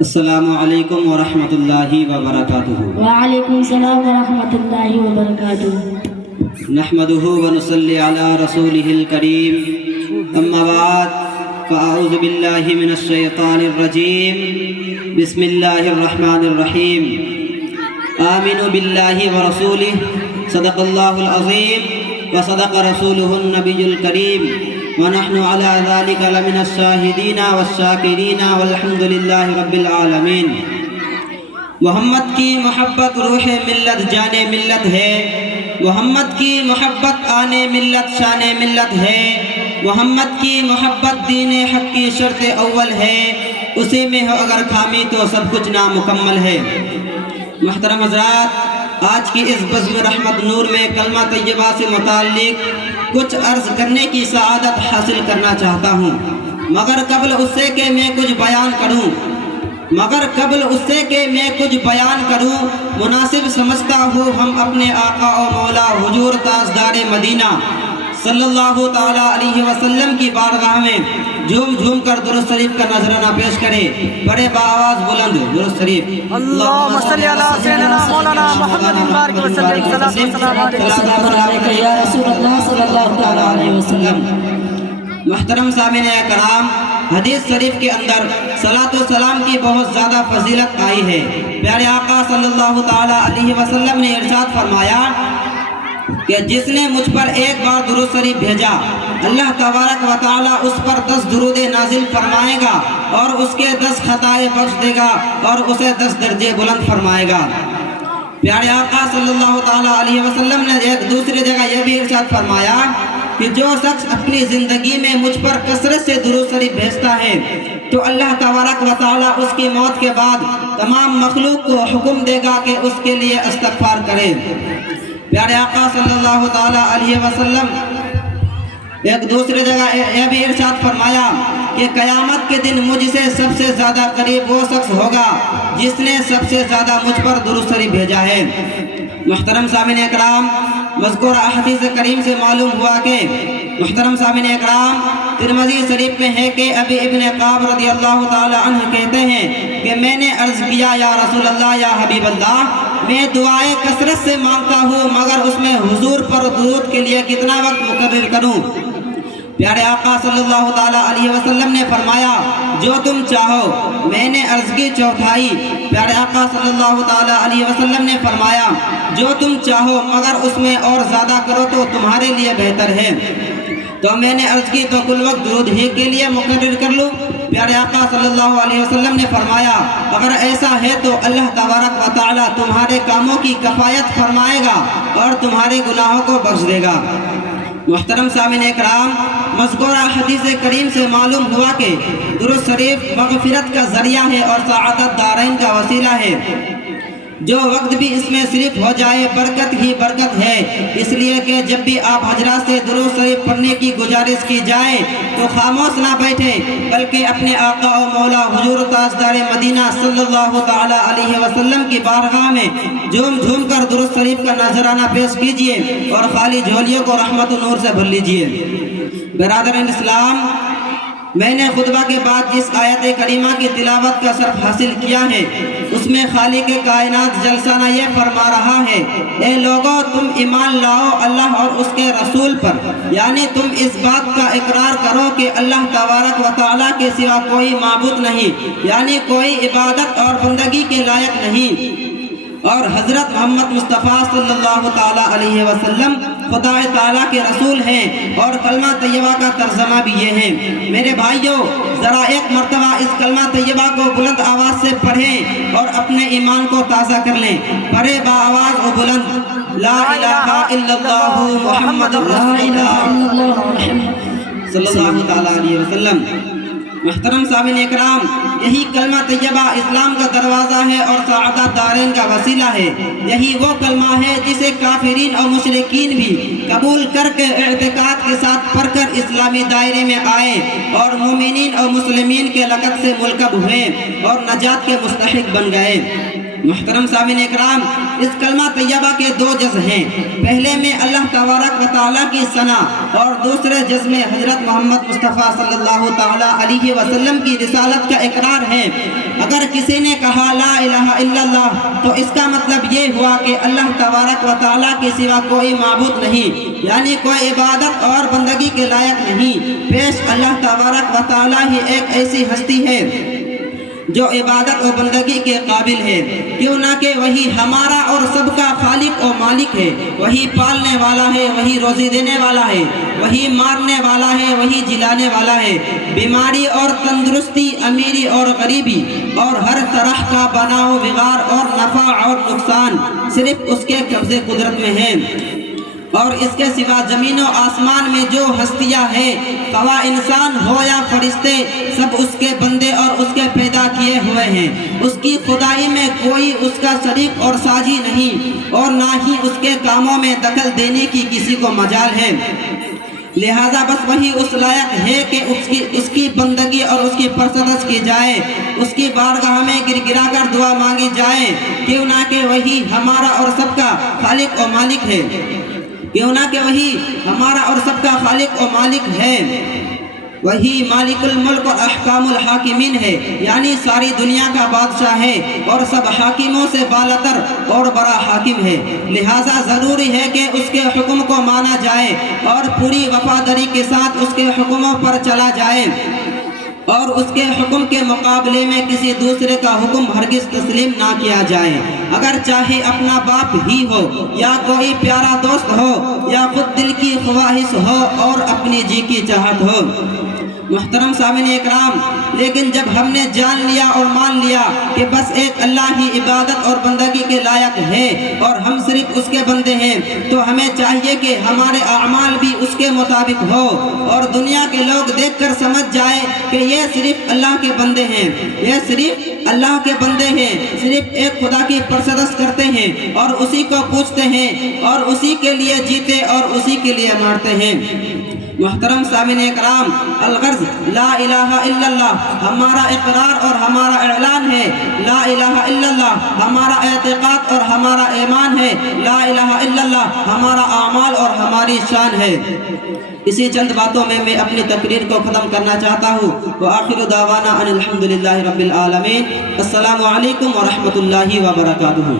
السلام علیکم ورحمۃ اللہ وبرکاتہ۔ وعلیکم السلام ورحمۃ اللہ وبرکاتہ۔ نحمده ونصلی علی رسولہ الکریم، اما بعد فاعوذ باللہ من الشیطان الرجیم، بسم اللہ الرحمن الرحیم۔ آمنوا باللہ ورسولہ، صدق اللہ العظیم وصدق رسولہ النبی الکریم، ونحن على ذلك لمن الشاہدین والشاکرین والحمد للہ رب العالمین۔ محمد کی محبت روح ملت جان ملت ہے، محمد کی محبت آن ملت شان ملت ہے، محمد کی محبت دین حق کی شرط اول ہے، اسی میں ہو اگر خامی تو سب کچھ نامکمل ہے۔ محترم حضرات، آج کی اس بزم رحمت نور میں کلمہ طیبہ سے متعلق کچھ عرض کرنے کی سعادت حاصل کرنا چاہتا ہوں، مگر قبل اس سے کہ میں کچھ بیان کروں مناسب سمجھتا ہوں ہم اپنے آقا و مولا حضور تاجدار مدینہ صلی اللہ تعالیٰ علیہ وسلم کی بارگاہ میں جھوم جھوم کر درود شریف کا نذرانہ پیش کرے۔ بڑے باآواز بلند درود شریف۔ اللہم صلی علی سیدنا مولانا محمد بارک وسلم یا رسول اللہ صلی اللہ تعالیٰ علیہ وسلم۔ محترم سامعین کرام، حدیث شریف کے اندر صلاۃ و سلام کی بہت زیادہ فضیلت آئی ہے۔ پیارے آقا صلی اللہ تعالیٰ علیہ وسلم نے ارشاد فرمایا کہ جس نے مجھ پر ایک بار درود شریف بھیجا، اللہ تبارک و تعالیٰ اس پر 10 درود نازل فرمائے گا اور اس کے 10 خطائیں بخش دے گا اور اسے 10 درجے بلند فرمائے گا۔ پیارے آقا صلی اللہ تعالیٰ علیہ وسلم نے ایک دوسری جگہ یہ بھی ارشاد فرمایا کہ جو شخص اپنی زندگی میں مجھ پر کثرت سے درود شریف بھیجتا ہے تو اللہ تبارک و تعالیٰ اس کی موت کے بعد تمام مخلوق کو حکم دے گا کہ اس کے لیے استغفار کرے۔ پیارے آقا صلی اللہ تعالیٰ علیہ وسلم ایک دوسری جگہ یہ بھی ارشاد فرمایا کہ قیامت کے دن مجھ سے سب سے زیادہ قریب وہ شخص ہوگا جس نے سب سے زیادہ مجھ پر درود شریف بھیجا ہے۔ محترم سامعین اکرام، مذکورہ احادیث کریم سے معلوم ہوا کہ محترم سامعین اکرام، ترمذی شریف میں ہے کہ ابی ابن قعب رضی اللہ تعالی عنہ کہتے ہیں کہ میں نے عرض کیا یا رسول اللہ یا حبیب اللہ، میں دعائیں کثرت سے مانگتا ہوں مگر اس میں حضور پر درود کے لیے کتنا وقت مقرر کروں؟ پیارے آقا صلی اللہ تعالیٰ علیہ وسلم نے فرمایا جو تم چاہو۔ میں نے عرض کی چوتھائی۔ پیارے آقا صلی اللہ تعالیٰ علیہ وسلم نے فرمایا جو تم چاہو مگر اس میں اور زیادہ کرو تو تمہارے لیے بہتر ہے۔ تو میں نے عرض کی تو کل وقت درود ہی کے لیے مقرر کر لوں؟ پیارے آقا صلی اللہ علیہ وسلم نے فرمایا اگر ایسا ہے تو اللہ تبارک و تعالیٰ تمہارے کاموں کی کفایت فرمائے گا اور تمہارے گناہوں کو بخش دے گا۔ محترم سامعین اکرام، مذکورہ حدیث کریم سے معلوم ہوا کہ درود شریف مغفرت کا ذریعہ ہے اور سعادت دارین کا وسیلہ ہے۔ جو وقت بھی اس میں صرف ہو جائے برکت ہی برکت ہے، اس لیے کہ جب بھی آپ حضرات سے درود شریف پڑھنے کی گزارش کی جائے تو خاموش نہ بیٹھے بلکہ اپنے آقا و مولا حضور تاجدار مدینہ صلی اللہ تعالیٰ علیہ وسلم کی بارگاہ میں جھوم جھوم کر درود شریف کا نذرانہ پیش کیجئے اور خالی جھولیوں کو رحمت و نور سے بھر لیجئے۔ برادران اسلام، میں نے خطبہ کے بعد جس آیت کریمہ کی تلاوت کا شرف حاصل کیا ہے اس میں خالق کائنات جلسانہ یہ فرما رہا ہے اے لوگو تم ایمان لاؤ اللہ اور اس کے رسول پر، یعنی تم اس بات کا اقرار کرو کہ اللہ تبارک و تعالیٰ کے سوا کوئی معبود نہیں، یعنی کوئی عبادت اور بندگی کے لائق نہیں، اور حضرت محمد مصطفیٰ صلی اللہ تعالیٰ علیہ وسلم خدا تعالیٰ کے رسول ہیں، اور کلمہ طیبہ کا ترجمہ بھی یہ ہے۔ میرے بھائیوں، ذرا ایک مرتبہ اس کلمہ طیبہ کو بلند آواز سے پڑھیں اور اپنے ایمان کو تازہ کر لیں۔ پڑھے با آواز و بلند لا الہ الا اللہ محمد رسول اللہ صلی اللہ تعالیٰ علیہ وسلم۔ محترم سامعین اکرام، یہی کلمہ طیبہ اسلام کا دروازہ ہے اور سعادت دارین کا وسیلہ ہے۔ یہی وہ کلمہ ہے جسے کافرین اور مشرکین بھی قبول کر کے اعتقاد کے ساتھ پڑھ کر اسلامی دائرے میں آئے اور مومنین اور مسلمین کے لقب سے ملقب ہوئے اور نجات کے مستحق بن گئے۔ محترم سامعین اکرام، اس کلمہ طیبہ کے دو جز ہیں۔ پہلے میں اللہ تبارک و تعالیٰ کی ثنا اور دوسرے جز میں حضرت محمد مصطفیٰ صلی اللہ تعالیٰ علیہ وسلم کی رسالت کا اقرار ہے۔ اگر کسی نے کہا لا الہ الا اللہ تو اس کا مطلب یہ ہوا کہ اللہ تبارک و تعالیٰ کے سوا کوئی معبود نہیں، یعنی کوئی عبادت اور بندگی کے لائق نہیں۔ پیش اللہ تبارک و تعالیٰ ہی ایک ایسی ہستی ہے جو عبادت و بندگی کے قابل ہے، کیوں نہ کہ وہی ہمارا اور سب کا خالق و مالک ہے۔ وہی پالنے والا ہے، وہی روزی دینے والا ہے، وہی مارنے والا ہے، وہی جلانے والا ہے۔ بیماری اور تندرستی، امیری اور غریبی اور ہر طرح کا بناؤ بگاڑ اور نفع اور نقصان صرف اس کے قبضے قدرت میں ہے، اور اس کے سوا زمین و آسمان میں جو ہستیاں ہیں، خواہ انسان ہو یا فرشتے، سب اس کے بندے اور اس کے پیدا کیے ہوئے ہیں۔ اس کی خدائی میں کوئی اس کا شریک اور ساجی نہیں، اور نہ ہی اس کے کاموں میں دخل دینے کی کسی کو مجال ہے۔ لہذا بس وہی اس لائق ہے کہ اس کی بندگی اور اس کی پرستش کی جائے، اس کی بارگاہ میں گر گرا کر دعا مانگی جائے، کیوں نہ کہ وہی ہمارا اور سب کا خالق و مالک ہے، کیوں نہ کہ وہی ہمارا اور سب کا خالق و مالک ہے۔ وہی مالک الملک اور احکام الحاکمین ہے، یعنی ساری دنیا کا بادشاہ ہے اور سب حاکموں سے بالاتر اور بڑا حاکم ہے۔ لہٰذا ضروری ہے کہ اس کے حکم کو مانا جائے اور پوری وفاداری کے ساتھ اس کے حکموں پر چلا جائے، اور اس کے حکم کے مقابلے میں کسی دوسرے کا حکم ہرگز تسلیم نہ کیا جائے، اگر چاہے اپنا باپ ہی ہو یا کوئی پیارا دوست ہو یا خود دل کی خواہش ہو اور اپنی جی کی چاہت ہو۔ محترم سامعین اکرام، لیکن جب ہم نے جان لیا اور مان لیا کہ بس ایک اللہ ہی عبادت اور بندگی کے لائق ہے اور ہم صرف اس کے بندے ہیں، تو ہمیں چاہیے کہ ہمارے اعمال بھی اس کے مطابق ہو اور دنیا کے لوگ دیکھ کر سمجھ جائے کہ یہ صرف اللہ کے بندے ہیں، یہ صرف اللہ کے بندے ہیں، صرف ایک خدا کی پرستش کرتے ہیں اور اسی کو پوچھتے ہیں اور اسی کے لیے جیتے اور اسی کے لیے مرتے ہیں۔ محترم سامعین اکرام، الغرض لا الہ الا اللہ ہمارا اقرار اور ہمارا اعلان ہے، لا الہ الا اللہ ہمارا اعتقاد اور ہمارا ایمان ہے، لا الہ الا اللہ ہمارا اعمال اور ہماری شان ہے۔ اسی چند باتوں میں میں اپنی تقریر کو ختم کرنا چاہتا ہوں۔ وآخر دعوانا ان الحمدللہ رب العالمین۔ السلام علیکم ورحمۃ اللہ وبرکاتہ۔